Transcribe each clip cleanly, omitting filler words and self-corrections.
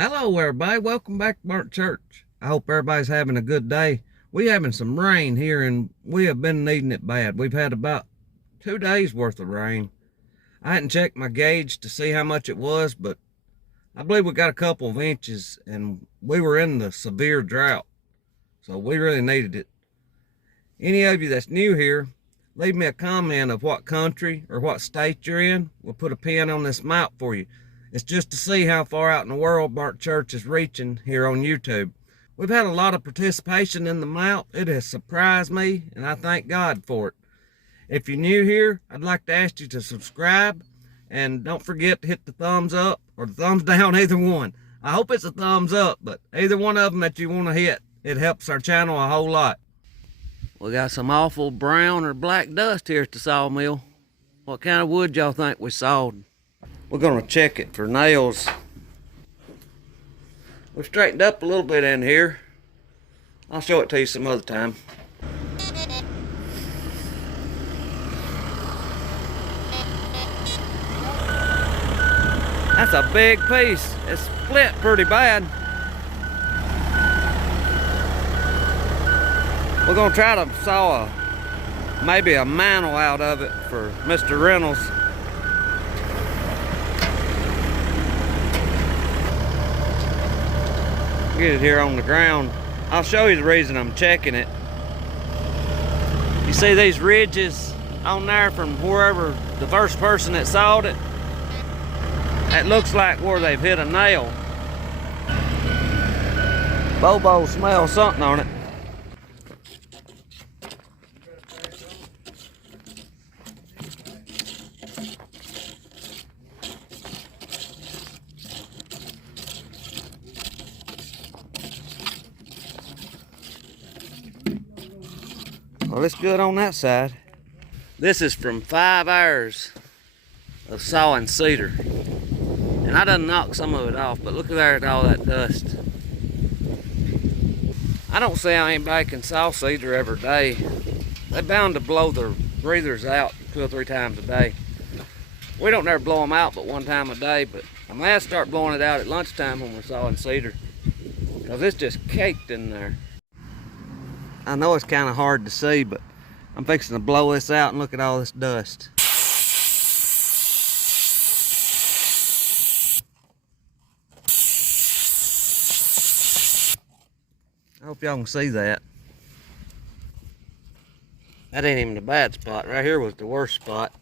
Hello everybody, welcome back to Burnt Church. I hope everybody's having a good day. We're having some rain here and we have been needing it bad. We've had about 2 days worth of rain. I hadn't checked my gauge to see how much it was, but I believe we got a couple of inches and we were in the severe drought. So we really needed it. Any of you that's new here, leave me a comment of what country or what state you're in. We'll put a pin on this map for you. It's just to see how far out in the world Burnt Church is reaching here on YouTube. We've had a lot of participation in the map. It has surprised me, and I thank God for it. If you're new here, I'd like to ask you to subscribe, and don't forget to hit the thumbs up or the thumbs down, either one. I hope it's a thumbs up, but either one of them that you want to hit, it helps our channel a whole lot. We got some awful brown or black dust here at the sawmill. What kind of wood y'all think we sawed? We're gonna check it for nails. We've straightened up a little bit in here. I'll show it to you some other time. That's a big piece. It's split pretty bad. We're gonna try to saw maybe a mantle out of it for Mr. Reynolds. Get it here on the ground. I'll show you the reason I'm checking it. You see these ridges on there from wherever the first person that sawed it? That looks like where they've hit a nail. Bobo smells something on it. Well, it's good on that side. This is from 5 hours of sawing cedar. And I done knocked some of it off, but look there at all that dust. I don't see how anybody can saw cedar every day. They're bound to blow their breathers out 2 or 3 times a day. We don't never blow them out but 1 time a day, but I'm gonna have to start blowing it out at lunchtime when we're sawing cedar, because it's just caked in there. I know it's kind of hard to see, but I'm fixing to blow this out and look at all this dust. I hope y'all can see that. That ain't even the bad spot. Right here was the worst spot.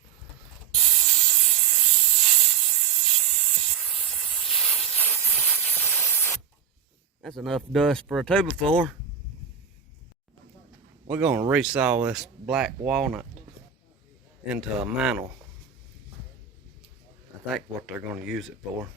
That's enough dust for a 2x4. We're gonna resaw this black walnut into a mantle. I think what they're gonna use it for.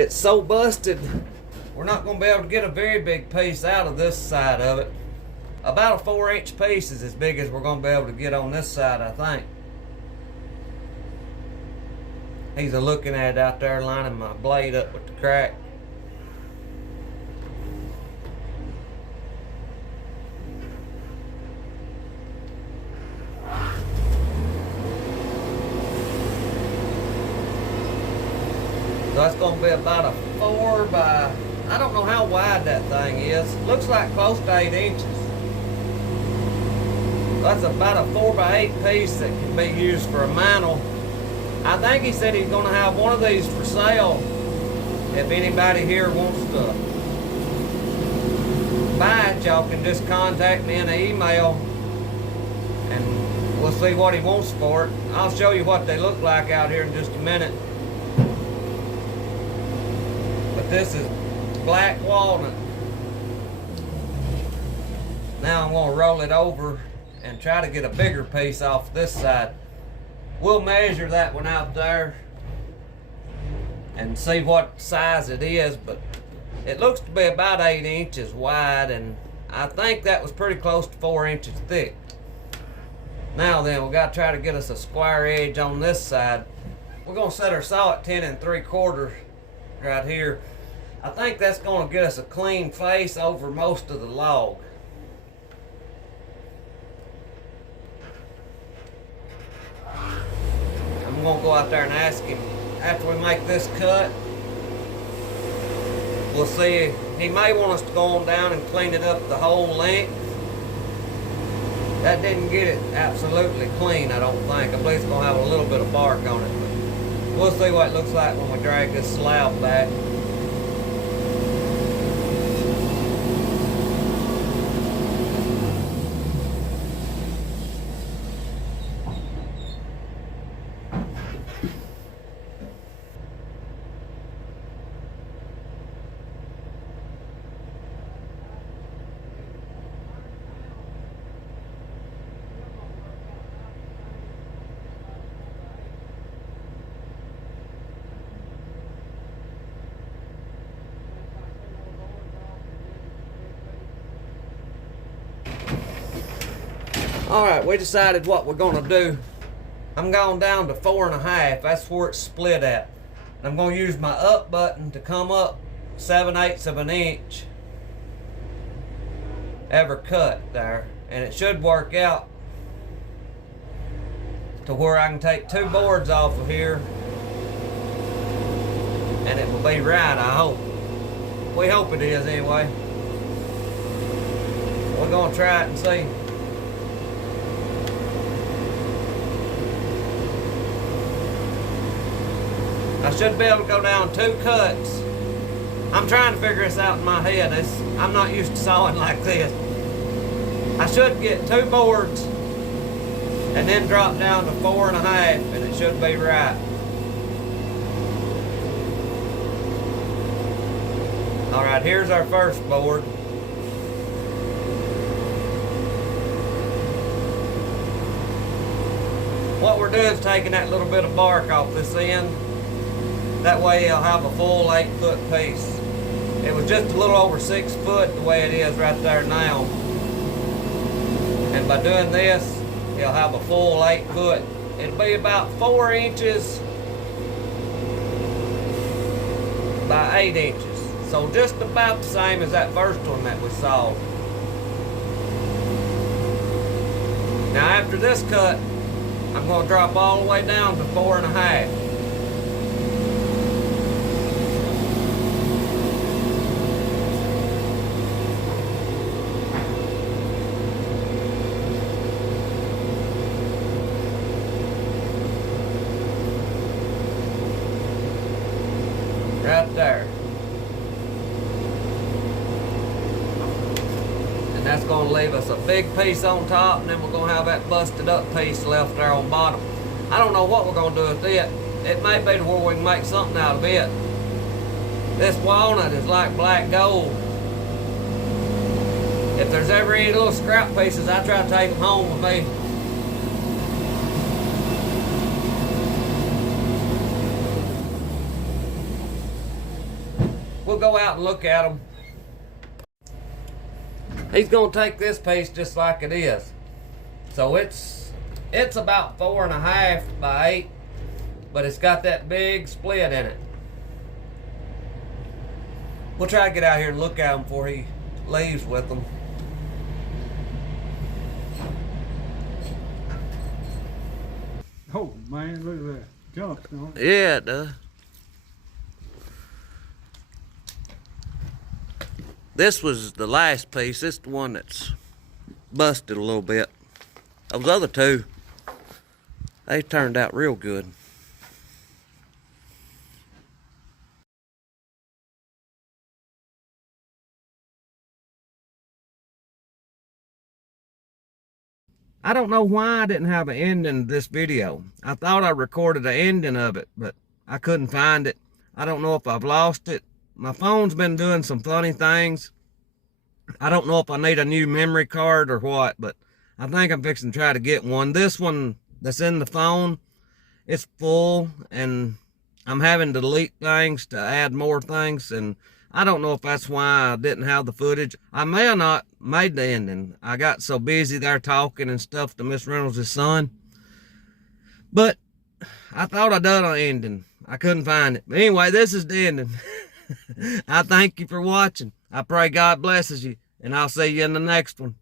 It's so busted, we're not going to be able to get a very big piece out of this side of it. About a 4-inch piece is as big as we're going to be able to get on this side, I think. He's a looking at it out there, lining my blade up with the crack. So that's going to be about a 4 by, I don't know how wide that thing is. Looks like close to 8 inches. That's about a 4 by 8 piece that can be used for a mantle. I think he said he's going to have one of these for sale. If anybody here wants to buy it, y'all can just contact me in an email and we'll see what he wants for it. I'll show you what they look like out here in just a minute. But this is black walnut. Now I'm going to roll it over and try to get a bigger piece off this side. We'll measure that one out there and see what size it is, but it looks to be about 8 inches wide, and I think that was pretty close to 4 inches thick. Now then, we got to try to get us a square edge on this side. We're going to set our saw at 10 3/4 right here. I think that's going to get us a clean face over most of the log. I'm going to go out there and ask him after we make this cut. We'll see. He may want us to go on down and clean it up the whole length. That didn't get it absolutely clean, I don't think. I believe it's going to have a little bit of bark on it. But we'll see what it looks like when we drag this slab back. Alright, we decided what we're going to do. I'm going down to 4 1/2. That's where it's split at. And I'm going to use my up button to come up 7/8 of an inch every cut there. And it should work out to where I can take 2 boards off of here and it will be right, I hope. We hope it is anyway. We're going to try it and see. I should be able to go down 2 cuts. I'm trying to figure this out in my head. I'm not used to sawing like this. I should get 2 boards and then drop down to 4 1/2 and it should be right. Alright, here's our first board. What we're doing is taking that little bit of bark off this end. That way he'll have a full 8-foot piece. It was just a little over 6 foot the way it is right there now. And by doing this, he'll have a full 8 foot. It'll be about 4 inches by 8 inches. So just about the same as that first one that we sawed. Now after this cut, I'm going to drop all the way down to 4 1/2. Right there. And that's going to leave us a big piece on top, and then we're going to have that busted up piece left there on bottom. I don't know what we're going to do with it. It may be to where we can make something out of it. This walnut is like black gold. If there's ever any little scrap pieces, I try to take them home with me. go out and look at them. He's gonna take this piece just like it is. So it's about 4.5 by 8, but it's got that big split in it. We'll try to get out here and look at him before he leaves with them. Oh man, look at that. Jumps, don't it? Yeah, it does. This was the last piece. This is the one that's busted a little bit. Those other two, they turned out real good. I don't know why I didn't have an ending to this video. I thought I recorded the ending of it, but I couldn't find it. I don't know if I've lost it. My phone's been doing some funny things. I don't know if I need a new memory card or what, but I think I'm fixing to try to get one. This one that's in the phone, it's full, and I'm having to delete things to add more things, and I don't know if that's why I didn't have the footage. I may have not made the ending. I got so busy there talking and stuff to Miss Reynolds' son. But I thought I done an ending. I couldn't find it. But anyway, this is the ending. I thank you for watching. I pray God blesses you, and I'll see you in the next one.